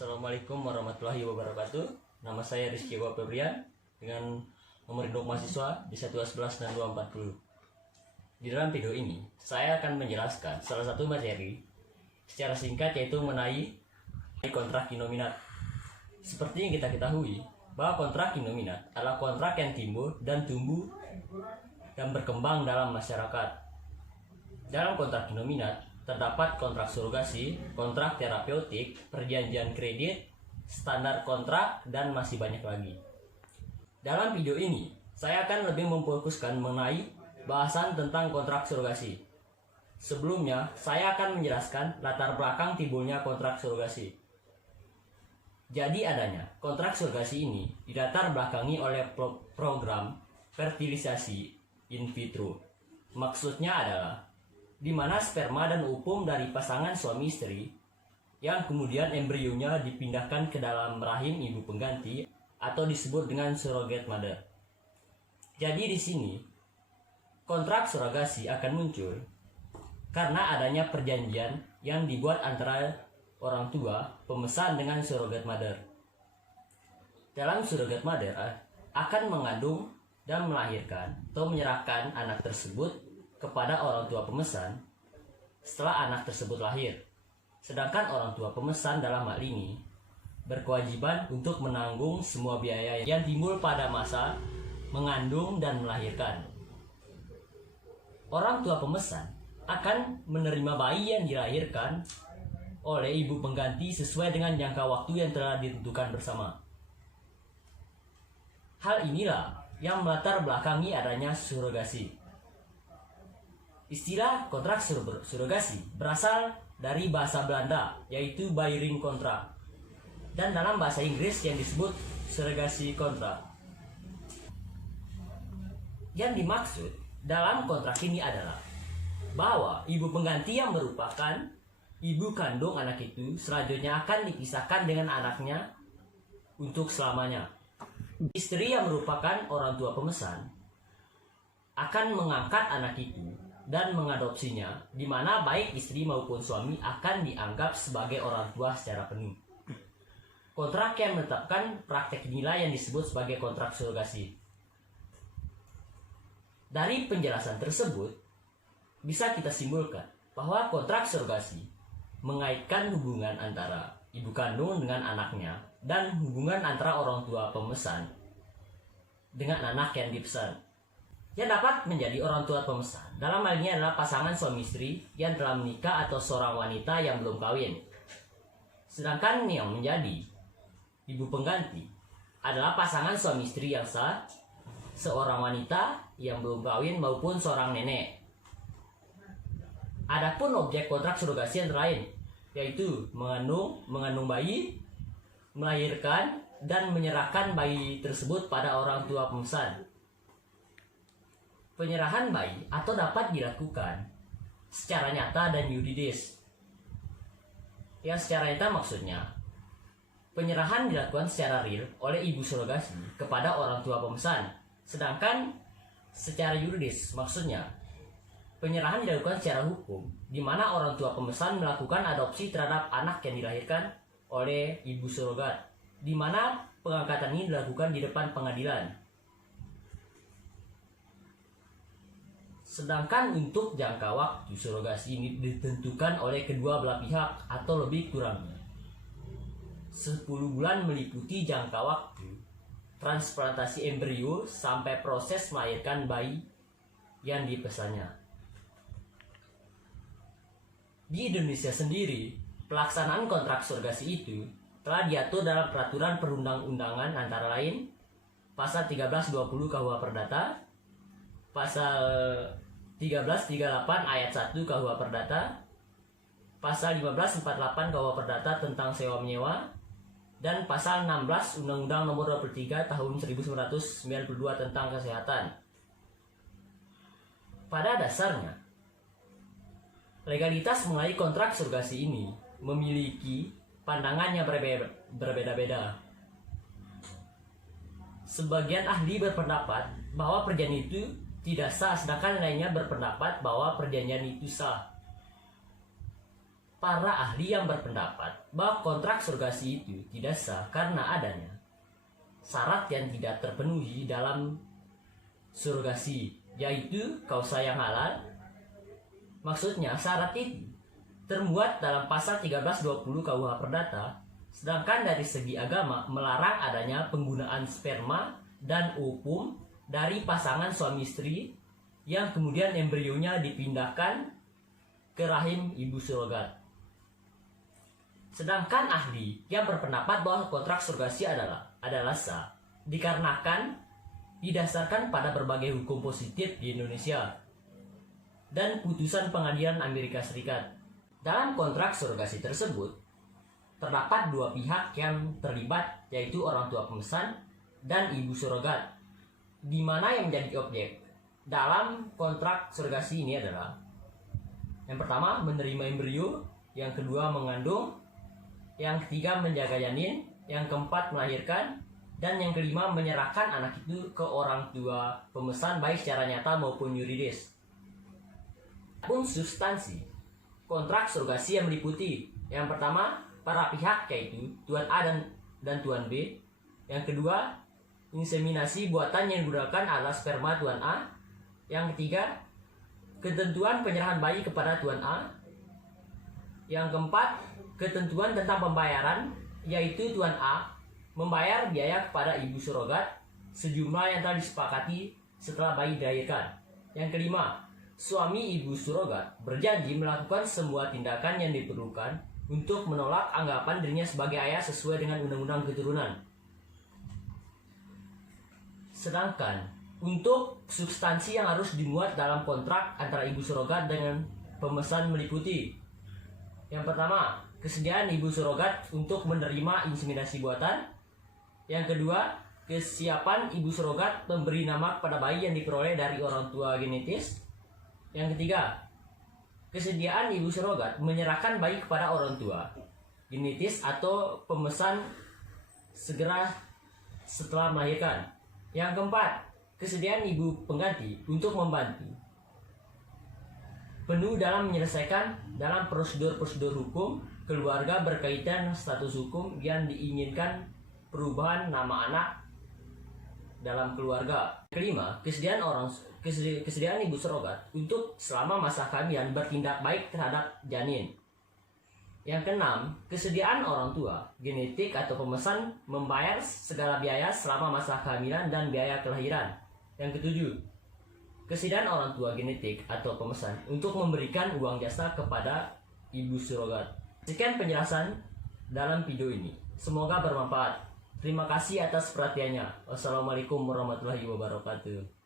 Assalamualaikum warahmatullahi wabarakatuh. Nama saya Rizky Febrian dengan nomor induk mahasiswa di 111 dan 240. Di dalam video ini, saya akan menjelaskan salah satu materi secara singkat, yaitu mengenai kontrak innominat. Seperti yang kita ketahui, bahwa kontrak innominat adalah kontrak yang timbul dan tumbuh dan berkembang dalam masyarakat. Dalam kontrak innominat terdapat kontrak surogasi, kontrak terapeutik, perjanjian kredit, standar kontrak, dan masih banyak lagi. Dalam video ini, saya akan lebih memfokuskan mengenai bahasan tentang kontrak surogasi. Sebelumnya, saya akan menjelaskan latar belakang timbulnya kontrak surogasi. Jadi adanya kontrak surogasi ini dilatar belakangi oleh program fertilisasi in vitro. Maksudnya adalah di mana sperma dan ovum dari pasangan suami istri yang kemudian embrionya dipindahkan ke dalam rahim ibu pengganti atau disebut dengan surrogate mother. Jadi di sini kontrak surogasi akan muncul karena adanya perjanjian yang dibuat antara orang tua pemesan dengan surrogate mother. Dalam surrogate mother akan mengandung dan melahirkan atau menyerahkan anak tersebut kepada orang tua pemesan setelah anak tersebut lahir. Sedangkan orang tua pemesan dalam hal ini berkewajiban untuk menanggung semua biaya yang timbul pada masa mengandung dan melahirkan. Orang tua pemesan akan menerima bayi yang dilahirkan oleh ibu pengganti sesuai dengan jangka waktu yang telah ditentukan bersama. Hal inilah yang melatar belakangi adanya surogasi. Istilah kontrak surogasi berasal dari bahasa Belanda, yaitu Buyering kontrak, dan dalam bahasa Inggris yang disebut surogasi kontrak. Yang dimaksud dalam kontrak ini adalah bahwa ibu pengganti yang merupakan ibu kandung anak itu selanjutnya akan dipisahkan dengan anaknya untuk selamanya. Istri yang merupakan orang tua pemesan akan mengangkat anak itu dan mengadopsinya, di mana baik istri maupun suami akan dianggap sebagai orang tua secara penuh. Kontrak yang menetapkan praktek inilah yang disebut sebagai kontrak surogasi. Dari penjelasan tersebut, bisa kita simpulkan bahwa kontrak surogasi mengaitkan hubungan antara ibu kandung dengan anaknya dan hubungan antara orang tua pemesan dengan anak yang dipesan. Yang dapat menjadi orang tua pemesan dalam hal ini adalah pasangan suami istri yang telah menikah atau seorang wanita yang belum kawin. Sedangkan yang menjadi ibu pengganti adalah pasangan suami istri yang sah, seorang wanita yang belum kawin maupun seorang nenek. Adapun objek kontrak surogasi yang lain, yaitu mengandung bayi, melahirkan, dan menyerahkan bayi tersebut pada orang tua pemesan. Penyerahan bayi atau dapat dilakukan secara nyata dan yuridis. Yang secara nyata maksudnya penyerahan dilakukan secara real oleh ibu surogasi kepada orang tua pemesan. Sedangkan secara yuridis maksudnya penyerahan dilakukan secara hukum, di mana orang tua pemesan melakukan adopsi terhadap anak yang dilahirkan oleh ibu surogat, di mana pengangkatan ini dilakukan di depan pengadilan. Sedangkan untuk jangka waktu surogasi ini ditentukan oleh kedua belah pihak atau lebih kurangnya 10 bulan, meliputi jangka waktu transplantasi embrio sampai proses melahirkan bayi yang dipesannya. Di Indonesia sendiri, pelaksanaan kontrak surogasi itu telah diatur dalam peraturan perundang-undangan antara lain pasal 1320 KUH Perdata, pasal 1338 ayat 1 KUH Perdata, pasal 1548 KUH Perdata tentang sewa menyewa, dan pasal 16 Undang-Undang Nomor 23 Tahun 1992 tentang kesehatan. Pada dasarnya, legalitas mengenai kontrak surogasi ini memiliki pandangan yang berbeda-beda. Sebagian ahli berpendapat bahwa perjanjian itu tidak sah, sedangkan lainnya berpendapat bahwa perjanjian itu sah. para ahli yang berpendapat bahwa kontrak surgasi itu tidak sah karena adanya syarat yang tidak terpenuhi dalam surgasi, yaitu kausa yang halal. Maksudnya syarat itu termuat dalam pasal 1320 KUH Perdata, sedangkan dari segi agama melarang adanya penggunaan sperma dan ovum dari pasangan suami istri yang kemudian embrionya dipindahkan ke rahim ibu surrogat. Sedangkan ahli yang berpendapat bahwa kontrak surgasi adalah sah dikarenakan didasarkan pada berbagai hukum positif di Indonesia dan putusan pengadilan Amerika Serikat. Dalam kontrak surgasi tersebut terdapat dua pihak yang terlibat, yaitu orang tua pemesan dan ibu surrogat, di mana yang menjadi objek dalam kontrak surgasi ini adalah yang pertama menerima embrio, yang kedua mengandung, yang ketiga menjaga janin, yang keempat melahirkan, dan yang kelima menyerahkan anak itu ke orang tua pemesan baik secara nyata maupun yuridis. Pun substansi kontrak surgasi yang meliputi yang pertama para pihak, yaitu Tuan A dan Tuan B. Yang kedua, inseminasi buatan yang digunakan adalah sperma Tuan A. Yang ketiga, ketentuan penyerahan bayi kepada Tuan A. Yang keempat, ketentuan tentang pembayaran, yaitu Tuan A membayar biaya kepada ibu surrogat sejumlah yang telah disepakati setelah bayi dilahirkan. Yang kelima, suami ibu surrogat berjanji melakukan semua tindakan yang diperlukan untuk menolak anggapan dirinya sebagai ayah sesuai dengan undang-undang keturunan. Sedangkan untuk substansi yang harus dimuat dalam kontrak antara ibu surrogat dengan pemesan meliputi yang pertama, kesediaan ibu surrogat untuk menerima inseminasi buatan. Yang kedua, kesiapan ibu surrogat memberi nama kepada bayi yang diperoleh dari orang tua genetis. Yang ketiga, kesediaan ibu surrogat menyerahkan bayi kepada orang tua genetis atau pemesan segera setelah melahirkan. Yang keempat, kesediaan ibu pengganti untuk membantu penuh dalam menyelesaikan dalam prosedur-prosedur hukum keluarga berkaitan status hukum yang diinginkan perubahan nama anak dalam keluarga. Kelima, kesediaan ibu surrogat untuk selama masa kehamilan bertindak baik terhadap janin. Yang keenam, kesediaan orang tua genetik atau pemesan membayar segala biaya selama masa kehamilan dan biaya kelahiran. Yang ketujuh, kesediaan orang tua genetik atau pemesan untuk memberikan uang jasa kepada ibu surrogat. Sekian penjelasan dalam video ini. Semoga bermanfaat. Terima kasih atas perhatiannya. Wassalamualaikum warahmatullahi wabarakatuh.